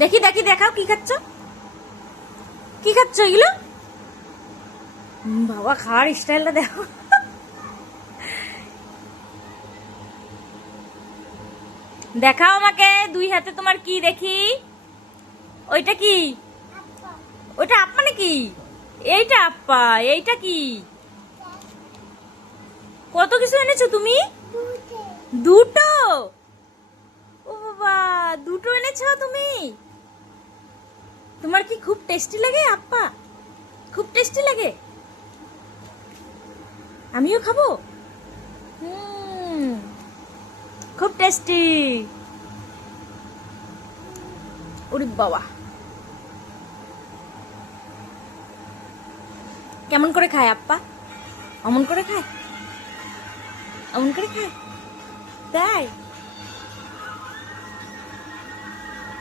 দেখি দেখি দেখাও কি খাচ্ছ, কি খাচ্ছ এগুলো? বাবা খাওয়ার স্টাইলটা দেখো। দেখাও আমাকে দুই হাতে তোমার কি দেখি। ওইটা কি? ওইটা আপ্পা নাকি? এইটা আপ্পা, এইটা কি? কত কিছু এনেছো তুমি? দুটো? ও বাবা, দুটো এনেছো তুমি? তোমার কি খুব টেস্টি লাগে আপ্পা? খুব টেস্টি লাগে? আমিও খাবো। খুব টেস্টি। ওরে বাবা, কেমন করে খায় আপ্পা? অমন করে খায়? অমন করে খায়? তাই?